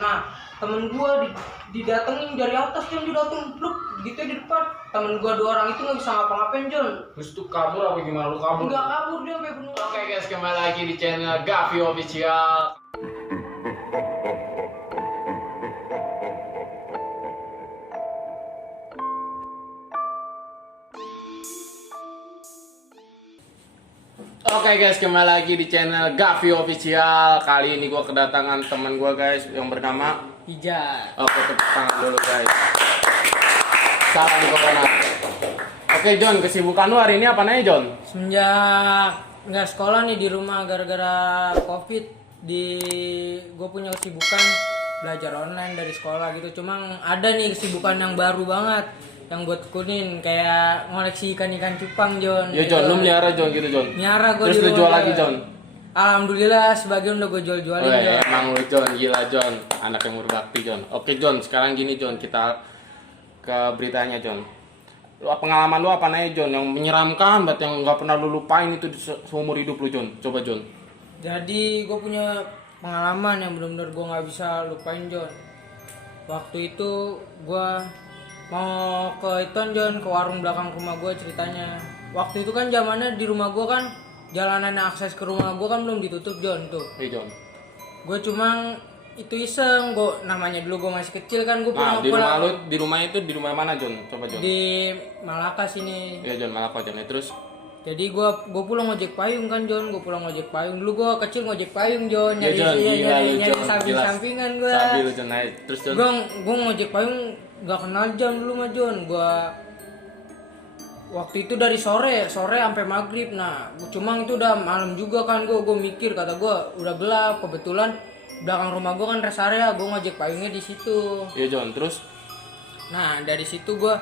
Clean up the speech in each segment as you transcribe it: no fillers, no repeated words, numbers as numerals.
Nah, temen gue didatengin dari atas, Jon, didatengin bluk gitu di depan. Temen gue 2 orang itu nggak bisa ngapa-ngapain, Jon. Terus tuh kabur apa gimana, lu kabur? Nggak kabur dia sampai bunuh. Oke guys, kembali lagi di channel Gavi Official. Oke guys, kembali lagi di channel Gavi Official. Kali ini gue kedatangan teman gue guys yang bernama Hijat. Oke, tepuk tangan dulu guys. Salam corona. Oke John, kesibukan lu hari ini apa nih John? Semenjak nggak sekolah nih di rumah gara-gara COVID, gue punya kesibukan belajar online dari sekolah gitu. Cuma ada nih kesibukan yang baru banget yang gue tekunin, kayak ngoleksi ikan-ikan cupang, Jon. Ya John, lu melihara John gitu John? Melihara gue. Terus lu jual lagi John? Alhamdulillah sebagian udah gue jual-jualin, Jon. Emang lu John, gila John, anak yang berbakti John. Oke John, sekarang gini John, kita ke beritanya John. Pengalaman lu apa nih John yang menyeramkan banget, yang nggak pernah lu lupain itu seumur hidup lu John? Coba John. Jadi gue punya pengalaman yang benar-benar gue nggak bisa lupain, Jon. Waktu itu gue mau ke Jon, ke warung belakang rumah gue ceritanya. Waktu itu kan zamannya di rumah gue kan jalanan akses ke rumah gue kan belum ditutup, Jon, tuh. Hey John. Gue cuma itu iseng, gue namanya dulu gue masih kecil kan, gue Nah, di rumah lu, di rumah itu di rumah mana John? Coba John. di Malaka sini. Iya John, Malaka John. Terus Jadi gue pulang ngojek payung kan, Jon. Gue pulang ngojek payung. Dulu gue kecil ngojek payung, Jon. ya John, nyari samping-sampingan gue. Sambil lu John naik. Terus John. Gue ngojek payung gak kenal jam dulu mah, Jon. Gue waktu itu dari sore sampai maghrib. Nah, cuma itu udah malam juga kan. Gue mikir, kata gue udah gelap. Kebetulan belakang rumah gue kan rest area. Gue ngojek payungnya di situ. Iya John, terus. Nah, dari situ gue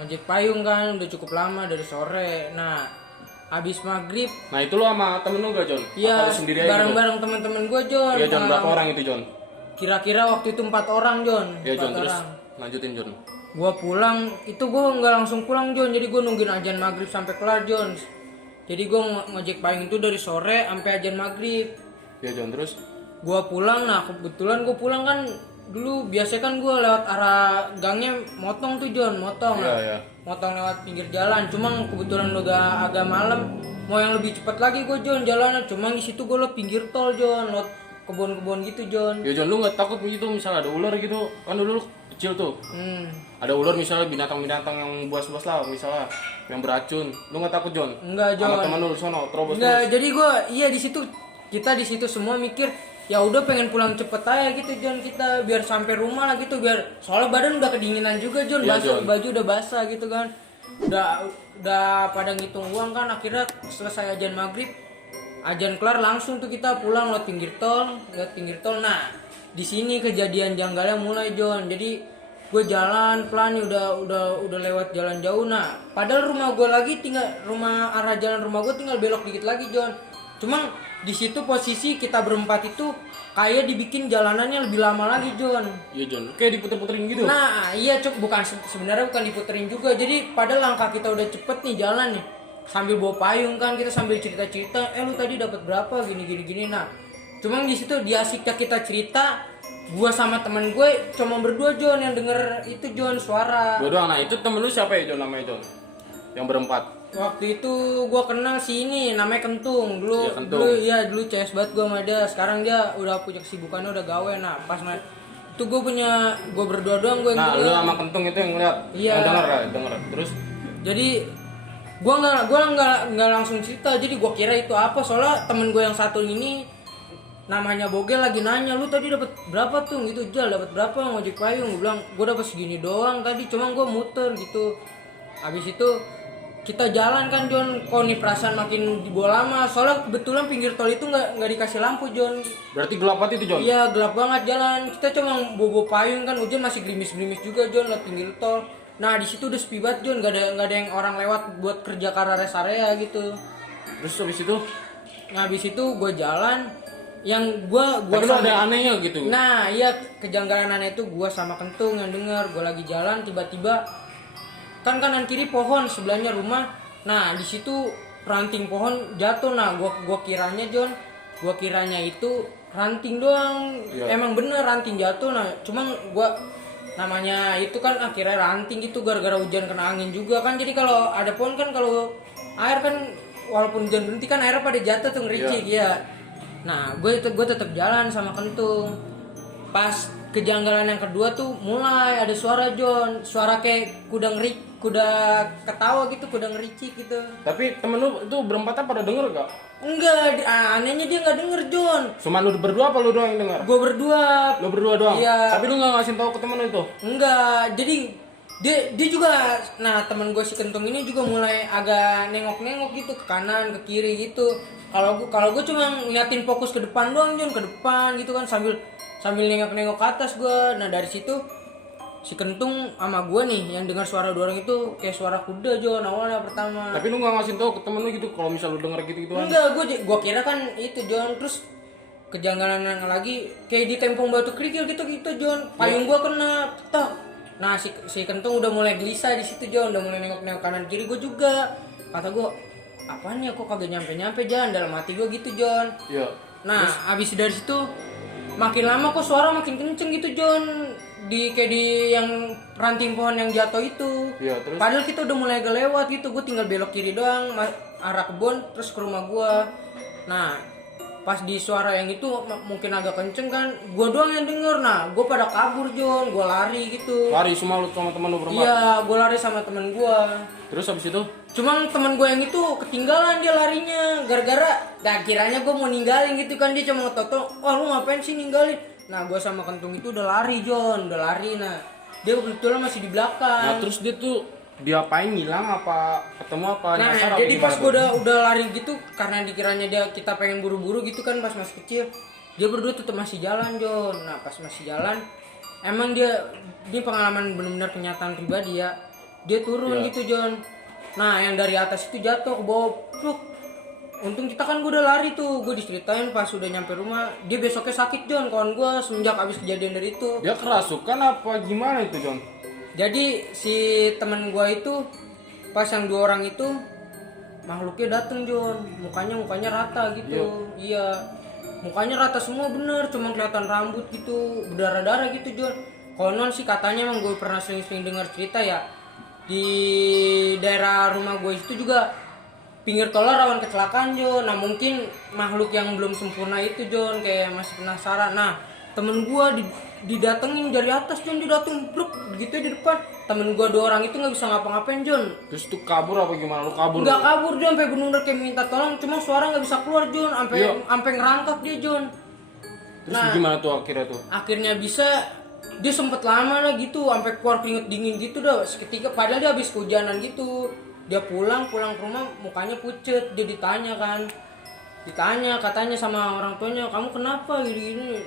ngojek payung kan udah cukup lama dari sore. Nah, habis maghrib. Nah itu lu sama temen lu gak John? Iya, sendiri bareng-bareng teman-teman gue, Jon. Iya John, berapa orang itu John? Kira-kira waktu itu 4 orang, Jon. Iya John, 4 terus orang. lanjutin John. Gua pulang, itu gua nggak langsung pulang, Jon. Jadi gua nungguin ajan maghrib sampai kelar, Jon. Jadi gua ngojek payung itu dari sore sampai ajan maghrib. Iya John, terus. Gua pulang, nah kebetulan gua pulang kan dulu biasa kan gua lewat arah gangnya motong tuh, Jon, motong. Iya. Motong lewat pinggir jalan. Cuma kebetulan udah agak malam, mau yang lebih cepat lagi gua, Jon, jalannya. Cuma di situ gua lewat pinggir tol, Jon, lewat kebun-kebun gitu, Jon. Ya John, lu nggak takut begitu misalnya ada ular gitu? Kan dulu lu kecil tuh. Ada ular misalnya, binatang-binatang yang buas-buas lah misalnya, yang beracun. Lu nggak takut John? Enggak, Jon. Sama teman lu sono terobos Enggak, terus. jadi gua di situ, kita di situ semua mikir ya udah pengen pulang cepet aja gitu, Jon, kita biar sampai rumah lah gitu, biar soalnya badan udah kedinginan juga, Jon. Iya, Basah, Jon. baju udah basah gitu kan. Udah pada ngitung uang kan, akhirnya selesai ajan maghrib, ajan kelar langsung tuh kita pulang lewat pinggir tol. Nah, di sini kejadian janggalnya mulai, Jon. Jadi gue jalan pelan nih, udah lewat jalan jauh. Nah, padahal rumah gue lagi tinggal arah jalan rumah gue tinggal belok dikit lagi, Jon. Cuma di situ posisi kita berempat itu kayak dibikin jalanannya lebih lama lagi, Jon. Iya John, kayak diputer-puterin gitu. Nah, iya, sebenarnya bukan diputerin juga. Jadi padahal langkah kita udah cepet nih jalan nih, sambil bawa payung kan, kita sambil cerita-cerita, lu tadi dapat berapa gini. Nah, cuma di situ di asiknya kita cerita, gua sama teman gue cuma berdua, Jon, yang denger itu, Jon, suara. Dua doang. Nah itu temen lu siapa ya John namanya John? Yang berempat. Waktu itu gua kenal si ini namanya Kentung. Iya, Kentung. Dulu CS banget gua sama dia. Sekarang dia udah punya kesibukannya, udah gawe. Nah, pas itu gua berdua doang, gua yang Nah denger. lu sama Kentung itu yang ngeliat. Iya. Yang denger. Terus. Jadi gua nggak langsung cerita. Jadi gua kira itu apa, soalnya temen gua yang satu ini namanya Bogel lagi nanya, lu tadi dapat berapa tuh gitu, Jal, dapat berapa ngojek payung? Gua bilang gua dapat segini doang tadi, cuma gua muter gitu. Habis itu kita jalan kan, Jon. Kok nih perasaan makin dibawa lama, soalnya kebetulan pinggir tol itu nggak dikasih lampu, Jon. Berarti gelap banget itu John? Iya, gelap banget jalan. Kita cuma bobo payung kan, hujan masih gerimis-gerimis juga, Jon, lewat pinggir tol. Nah, di situ udah sepi banget, Jon. Nggak ada yang orang lewat buat kerja ke arah rest area gitu. Terus habis itu? Nah, habis itu gue jalan, yang gua Tapi lu ada yang anehnya gitu? Nah, iya, kejanggalan aneh itu gua sama Kentung yang dengar. Gua lagi jalan, tiba-tiba kan kanan kiri pohon, sebelahnya rumah. Nah, di situ ranting pohon jatuh. Nah, gua kiranya, Jon, itu ranting doang. Iya. Emang bener ranting jatuh. Nah cuma gua namanya itu kan akhirnya ranting gitu gara-gara hujan kena angin juga kan. Jadi kalau ada pohon kan, kalau air kan walaupun hujan berhenti kan airnya pada jatuh tuh ngericik ya. Nah gue tetap jalan sama Kentung. Pas kejanggalan yang kedua tuh mulai ada suara John, suara kayak kuda ketawa gitu, kuda ngericik gitu. Tapi temen lu itu berempatnya pada denger gak? Enggak, anehnya dia nggak denger John. Cuma lu berdua apa lu doang yang denger? Gue berdua. Lu berdua doang? Iya. Tapi lu gak ngasih tahu ke temen lu itu? Enggak, jadi dia juga, nah temen gue si Kentung ini juga mulai agak nengok-nengok gitu ke kanan ke kiri gitu. Kalau gue cuma ngeliatin fokus ke depan doang John, ke depan gitu kan sambil nengok-nengok ke atas gue. Nah dari situ si Kentung sama gue nih yang dengar suara dua orang itu kayak suara kuda John awalnya pertama. Tapi lu gak ngasih tahu ke temen lu gitu kalau misal lu denger gitu kan? Enggak, gue kira kan itu John. Terus kejanggalan yang lagi kayak di tempong batu kerikil gitu John. Payung gue kena tok. Nah si Kentung udah mulai gelisah di situ John, udah mulai nengok kanan kiri. Gue juga kata gue apaan ya kok kagak nyampe John, dalam hati gue gitu John. Iya. Nah abis dari situ makin lama kok suara makin kenceng gitu John, kayak di yang ranting pohon yang jatuh itu. Iya, terus? Padahal kita udah mulai agak lewat gitu, gue tinggal belok kiri doang arah kebun terus ke rumah gue. Nah pas di suara yang itu mungkin agak kenceng kan, gue doang yang denger. Nah gue pada kabur John, gue lari gitu. Lari semua lu sama temen lu berempat? Iya, gue lari sama temen gue. Terus habis itu? Cuman temen gue yang itu ketinggalan dia larinya, gara-gara kiranya gue mau ninggalin gitu kan. Dia cuma ngetoto, wah lu ngapain sih ninggalin. Nah gue sama Kentung itu udah lari John, udah lari. Nah dia kebetulan masih di belakang. Nah terus dia tuh diapain, ngilang apa ketemu apa? Nah nyasar jadi apa pas gimana gue tuh? udah lari gitu, karena dikiranya kita pengen buru-buru gitu kan pas masih kecil. Dia berdua tetap masih jalan John. Nah pas masih jalan, emang dia pengalaman benar-benar kenyataan pribadi ya. Dia turun Iya. gitu John. Nah yang dari atas itu jatuh ke bawah, pluk. Untung kita kan gue udah lari tuh, gue diceritain pas udah nyampe rumah. Dia besoknya sakit John, kawan gue semenjak abis kejadian dari itu. Dia kerasukan apa gimana itu John? Jadi si temen gue itu pas yang dua orang itu makhluknya dateng John, mukanya rata gitu. Iya. Mukanya rata semua bener, cuma kelihatan rambut gitu, berdarah-darah gitu John. Konon sih katanya emang gue pernah sering-sering dengar cerita ya, di daerah rumah gue itu juga pinggir tol rawan kecelakaan John. Nah mungkin makhluk yang belum sempurna itu John kayak masih penasaran. Nah temen gue didatengin dari atas John, dia dateng bruk gitu di depan. Temen gue dua orang itu nggak bisa ngapa-ngapain John. Terus tuh kabur apa gimana? Lu kabur? Nggak kabur John, sampai bener-bener kayak minta tolong, cuma suara nggak bisa keluar John, sampai ngerangkak dia John. Terus gimana tuh akhirnya tuh? Akhirnya bisa, dia sempet lama lah gitu, sampai keluar keringet dingin gitu dah seketika. Padahal dia habis kehujanan gitu. Dia pulang ke rumah mukanya pucet. Dia ditanya katanya sama orang tuanya, kamu kenapa gini-gini.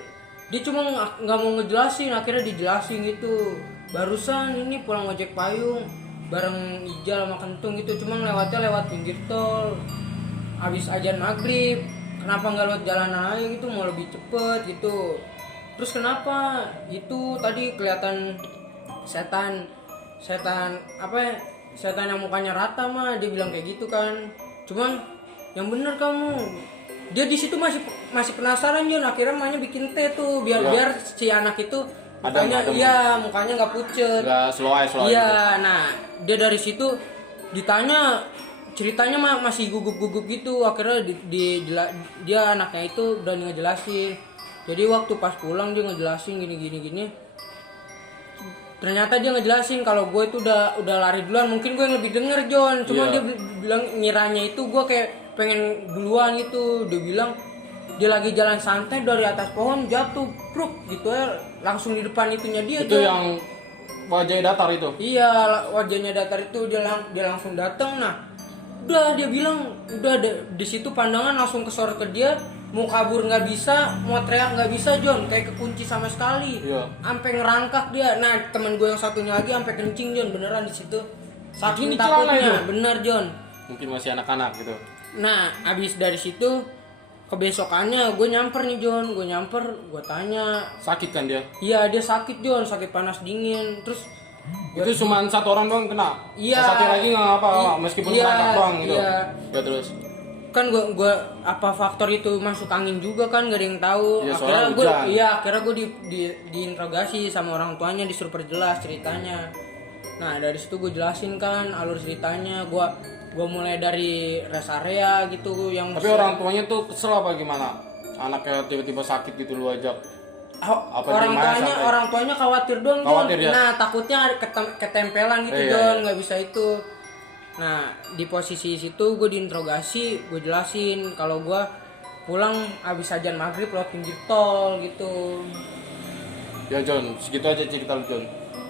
Dia cuma nggak mau ngejelasin, akhirnya dijelasin gitu. Barusan ini pulang ojek payung bareng Ijal sama Kentung gitu, cuma lewat pinggir tol habis azan maghrib. Kenapa nggak lewat jalan aja gitu, mau lebih cepet gitu. Terus kenapa itu tadi kelihatan setan apa ya, setan yang mukanya rata mah, dia bilang kayak gitu kan. Cuman yang bener kamu, dia di situ masih penasaran Jon. Akhirnya mamanya bikin teh tuh biar si anak itu mukanya nggak pucet, nggak slow eye iya gitu. Nah dia dari situ ditanya, ceritanya masih gugup gitu. Akhirnya dia anaknya itu udah ngejelasin. Jadi waktu pas pulang dia ngejelasin gini. Ternyata dia ngejelasin kalau gue itu udah lari duluan. Mungkin gue yang lebih denger Jon. Cuma dia bilang ngiranya itu gue kayak pengen duluan gitu. Dia bilang dia lagi jalan santai dari atas pohon jatuh pruk gitu ya, langsung di depan itunya dia. Itu Jon. Yang wajahnya datar itu. Iya, wajahnya datar itu dia langsung datang. Nah, udah dia bilang udah di situ pandangan langsung kesorot ke dia. Mau kabur nggak bisa, mau teriak nggak bisa Jon, kayak kekunci sama sekali. Sampai ngerangkak dia. Nah temen gue yang satunya lagi sampai kencing Jon, beneran di situ. Saking takutnya, bener Jon. Mungkin masih anak-anak gitu. Nah abis dari situ kebesokannya gue nyamper nih Jon, gue tanya. Sakit kan dia? Iya dia sakit Jon, sakit panas dingin. Terus itu cuma satu orang doang kena? Iya. Satu lagi nggak apa-apa, meskipun merangkak doang gitu. Iya. Ya terus. kan gua apa faktor itu masuk angin juga kan gak ada yang tahu. Ya, Akhirnya gue diinterogasi sama orang tuanya, disuruh perjelas ceritanya. Nah dari situ gue jelasin kan alur ceritanya. Gue mulai dari rest area gitu yang. Tapi orang tuanya tuh kesel apa gimana? Anaknya tiba-tiba sakit gitu lu ajak. Orang tuanya khawatir dong. Khawatir, ya? Nah takutnya ketempelan gitu John, nggak bisa itu. Nah di posisi situ gue diinterogasi, gue jelasin kalau gue pulang abis ajan maghrib lewat pinggir tol gitu. Ya John, segitu aja cerita lu John.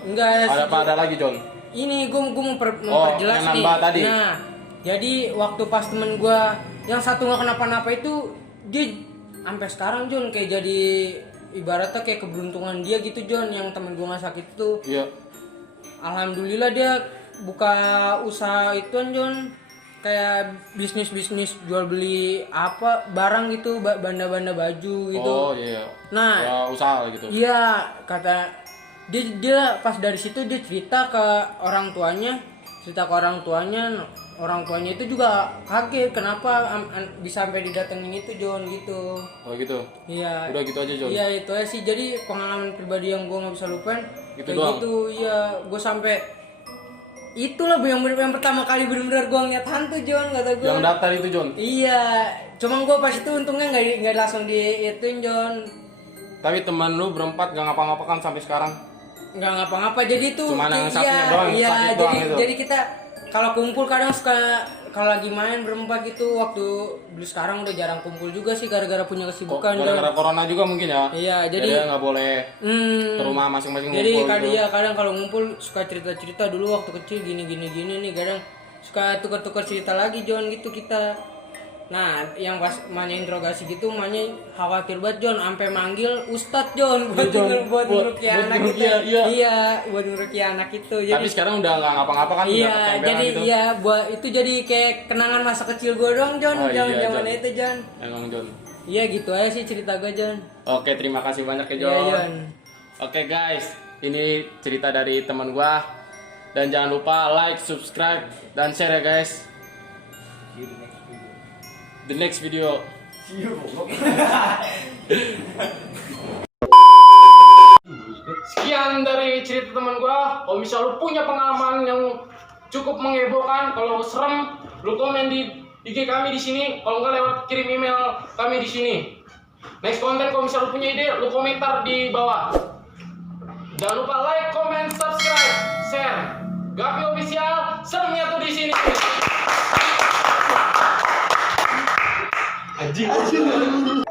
Enggak. Ada lagi John. Ini gue mau memperjelas nih. Tadi. Nah jadi waktu pas temen gue yang satu nggak kenapa-napa itu, dia sampai sekarang John kayak jadi ibaratnya kayak keberuntungan dia gitu John, yang temen gue nggak sakit itu. Iya. Alhamdulillah dia buka usaha ituan John, kayak bisnis jual beli apa barang gitu, banda-banda baju gitu. Oh iya. Nah ya, usaha gitu. iya, kata dia pas dari situ dia cerita ke orang tuanya itu juga kaget kenapa bisa sampai didatengin itu John gitu. Oh gitu. Iya. Udah gitu aja John. Iya itu aja sih, jadi pengalaman pribadi yang gue nggak bisa lupain Gitu kayak doang? gitu. Iya, gue sampai itulah yang pertama kali benar-benar gue ngeliat hantu John, kata gue. Yang daftar itu John. Iya, cuma gue pas itu untungnya nggak langsung diituin John. Tapi teman lu berempat gak ngapa-ngapa kan sampai sekarang? Nggak ngapa-ngapa, jadi itu Cuma yang sakitnya iya, doang, iya, sakit doang gitu. jadi kita kalau kumpul kadang suka, kalau lagi main berempat gitu. Waktu dulu sekarang udah jarang kumpul juga sih gara-gara punya kesibukan. Gara-gara corona juga mungkin ya. Iya, jadi nggak boleh ke rumah masing-masing jadi ngumpul gitu. kadang kalau ngumpul suka cerita-cerita dulu waktu kecil gini nih, kadang suka tukar-tukar cerita lagi John gitu kita. Nah yang pas Manya interogasi gitu, Manya khawatir banget John, sampai manggil Ustadz John buat ngerukiah anak itu. Iya, buat ngerukiah anak itu. Tapi sekarang udah nggak ngapa-ngapa kan? Iya, udah jadi gitu. iya buat itu jadi kayak kenangan masa kecil gue dong John, Oh, iya, zaman John. itu John. Emang John. Iya gitu aja sih cerita gue John. Oke, terima kasih banyak ya John. Iya John. Oke guys, ini cerita dari teman gua. Dan jangan lupa like, subscribe, dan share ya guys. The next video. Sekian dari cerita teman gua. Kalau misal lu punya pengalaman yang cukup menghebohkan, kalau serem, lu komen di IG kami di sini. Kalau nggak lewat kirim email kami di sini. Next konten kalau misal lu punya ide, lu komentar di bawah. Jangan lupa like, comment, subscribe, share. Gavi Official, seremnya tuh di sini. Anjing.